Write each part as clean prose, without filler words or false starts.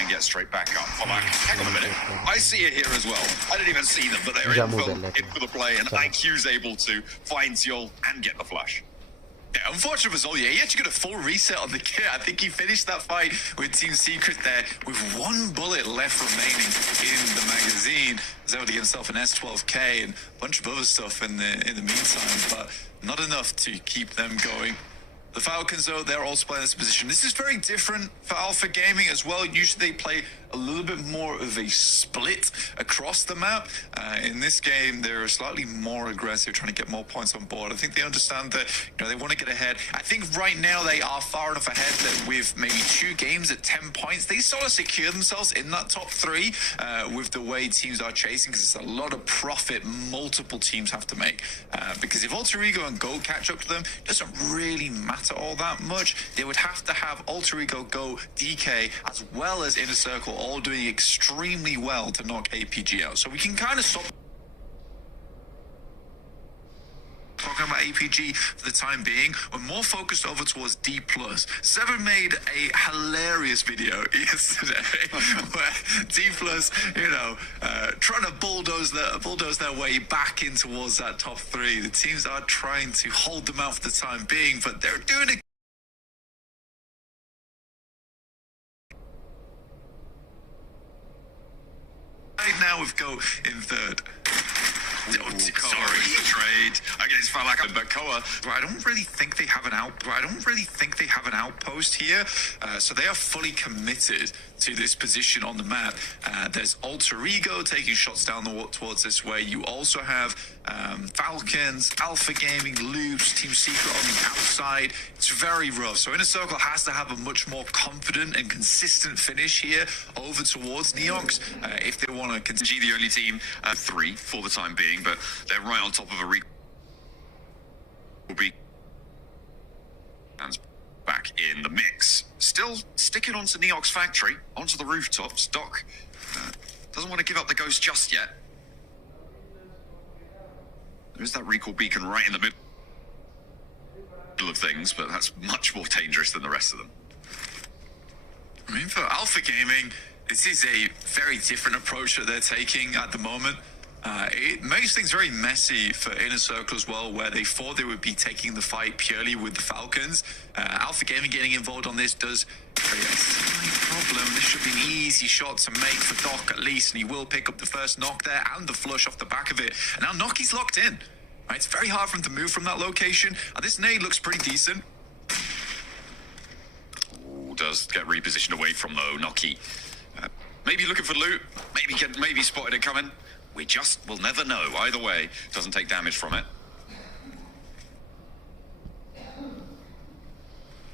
and get straight back up. I'm like, hang on a minute. I see it here as well. I didn't even see them, but they're in for the play, and IQ's able to find Zeol and get the flash. Yeah, unfortunate for Zeol, he actually got a full reset on the kit. I think he finished that fight with Team Secret there with one bullet left remaining in the magazine. Was able to get himself an S12K and a bunch of other stuff in the meantime, but not enough to keep them going. The Falcons, though, they're also playing this position. This is very different for Alpha Gaming as well. Usually they play a little bit more of a split across the map. In this game, they're slightly more aggressive, trying to get more points on board. I think they understand that, they want to get ahead. I think right now they are far enough ahead that with maybe 2 games at 10 points, they sort of secure themselves in that top 3 with the way teams are chasing, because it's a lot of profit multiple teams have to make. Because if Alter Ego and Go catch up to them, it doesn't really matter all that much. They would have to have Alter Ego, Go, DK, as well as Inner Circle, all doing extremely well to knock APG out. So we can kind of stop talking about APG for the time being. We're more focused over towards D+. Seven made a hilarious video yesterday where D+, trying to bulldoze their way back in towards that top 3. The teams are trying to hold them out for the time being, but they're doing it. Right now with Go in 3rd. Sorry, trade against Falak, but Koa. I don't really think they have an outpost here, so they are fully committed to this position on the map. There's Alter Ego taking shots down towards this way. You also have Falcons, Alpha Gaming, Loops, Team Secret on the outside. It's very rough. So Inner Circle has to have a much more confident and consistent finish here over towards Neox if they want to continue. The only team 3 for the time being, but they're right on top of a will be back in the mix. Still sticking onto Neox Factory, onto the rooftops. Doc doesn't want to give up the ghost just yet. There is that recall beacon right in the middle of things, but that's much more dangerous than the rest of them. I mean, for Alpha Gaming, this is a very different approach that they're taking at the moment. It makes things very messy for Inner Circle as well, where they thought they would be taking the fight purely with the Falcons. Alpha Gaming getting involved on this does create a slight problem. This should be an easy shot to make for Doc at least, and he will pick up the first knock there and the flush off the back of it. And now Noki's locked in. Right? It's very hard for him to move from that location. This nade looks pretty decent. Ooh, does get repositioned away from though. Noki maybe looking for loot, maybe spotted it coming. We'll never know. Either way, doesn't take damage from it.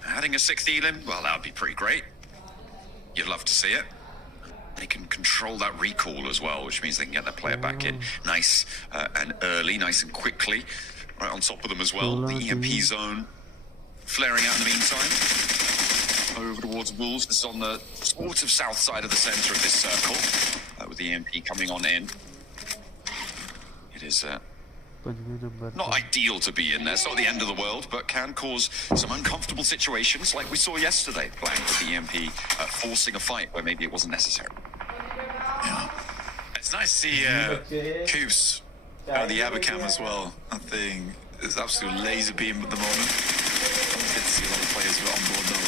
Adding a 6th Elim, well, that would be pretty great. You'd love to see it. They can control that recall as well, which means they can get their player back in nice and early, nice and quickly. Right on top of them as well. The EMP zone flaring out in the meantime. Over towards Wolves. This is on the sort of south side of the center of this circle, with the EMP coming on in. It is not ideal to be in there. It's not the end of the world, but can cause some uncomfortable situations like we saw yesterday, playing with the EMP, forcing a fight where maybe it wasn't necessary. Yeah. It's nice to see Coops on the Abacam as well. That thing is absolute laser beam at the moment. Good to see a lot of players on board though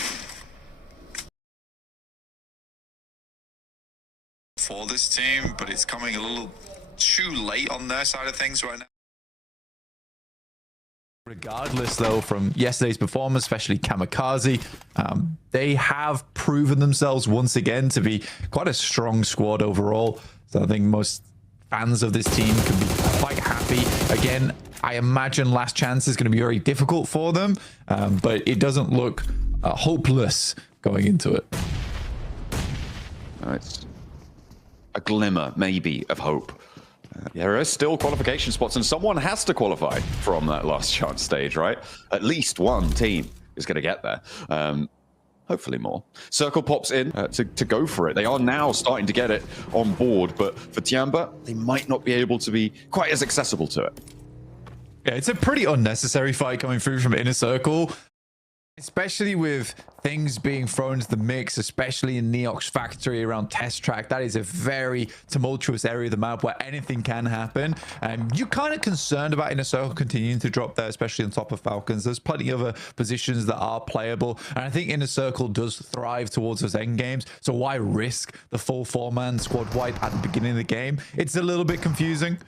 for this team, but it's coming a little too late on their side of things right now. Regardless, though, from yesterday's performance, especially Kamikaze, they have proven themselves once again to be quite a strong squad overall. So I think most fans of this team can be quite happy. Again, I imagine Last Chance is going to be very difficult for them, but it doesn't look hopeless going into it. It's a glimmer, maybe, of hope. There are still qualification spots, and someone has to qualify from that Last Chance stage, right? At least one team is going to get there. Hopefully more. Circle pops in to go for it. They are now starting to get it on board, but for Tiamba, they might not be able to be quite as accessible to it. Yeah, it's a pretty unnecessary fight coming through from Inner Circle. Especially with things being thrown into the mix, especially in Neox factory around test track. That is a very tumultuous area of the map where anything can happen. And you're kind of concerned about Inner Circle continuing to drop there, especially on top of Falcons. There's plenty of other positions that are playable. And I think Inner Circle does thrive towards those end games. So why risk the full 4-man squad wipe at the beginning of the game? It's a little bit confusing.